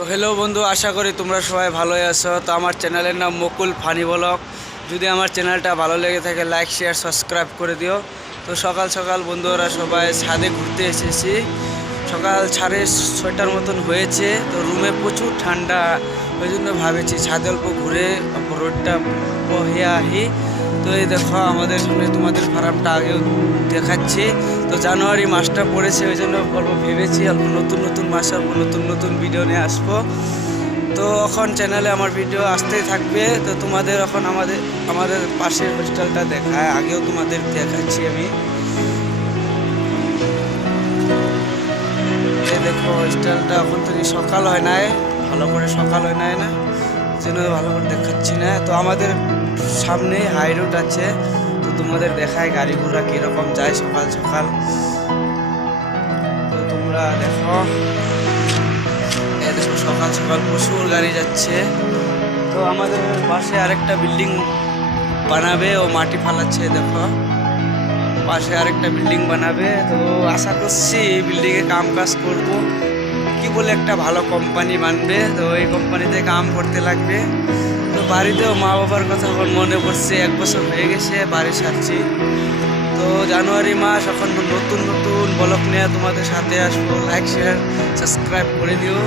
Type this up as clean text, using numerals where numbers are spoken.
তো হ্যালো বন্ধু, আশা করি তোমরা সবাই ভালোই আছো। তো আমার চ্যানেলের নাম মুকুল ফানি ব্লগ। যদি আমার চ্যানেলটা ভালো লেগে থাকে লাইক শেয়ার সাবস্ক্রাইব করে দিও। তো সকাল সকাল বন্ধুরা সবাই ছাদে ঘুরতে এসেছি। সকাল 6:30 মতন হয়েছে। তো রুমে প্রচুর ঠান্ডা, ওই জন্য ভাবেছি ছাদে অল্প ঘুরে রোডটা বহে আহি। তো এই দেখো আমাদের সামনে তোমাদের ফার্মটা আগেও দেখাচ্ছি। তো জানুয়ারি মাসটা পড়েছে, ওই জন্য অল্প ভেবেছি অল্প নতুন নতুন মাসে অল্প নতুন নতুন ভিডিও নিয়ে আসবো। তো এখন চ্যানেলে আমার ভিডিও আসতেই থাকবে। তো তোমাদের এখন আমাদের পাশের হোস্টেলটা দেখায়, আগেও তোমাদের দেখাচ্ছি আমি। এই দেখো হোস্টেলটা এখন থেকে সকাল হয় নাই, ভালো করে সকাল হয় নাই না, জন্য ভালো করে দেখাচ্ছি না। তো আমাদের সামনে হাই রোড আছে, তো তোমাদের দেখায় গাড়ি ঘোড়া কীরকম যায় সকাল সকাল। তো তোমরা দেখো, দেখো সকাল সকাল প্রচুর গাড়ি যাচ্ছে। তো আমাদের পাশে আরেকটা বিল্ডিং বানাবে, ও মাটি ফালাচ্ছে। দেখো পাশে আরেকটা বিল্ডিং বানাবে। তো আশা করছি এই বিল্ডিংয়ে কাম কাজ করবো, কি বলে একটা ভালো কোম্পানি বানবে। তো এই কোম্পানিতে কাম করতে লাগবে। তো বাড়িতেও মা বাবার কথা এখন মনে পড়ছে, 1 বছর হয়ে গেছে বাড়ি ছাড়ছি। তো জানুয়ারি মাস, এখন নতুন নতুন ব্লগ নিয়ে তোমাদের সাথে আসবো। লাইক শেয়ার সাবস্ক্রাইব করে দিও।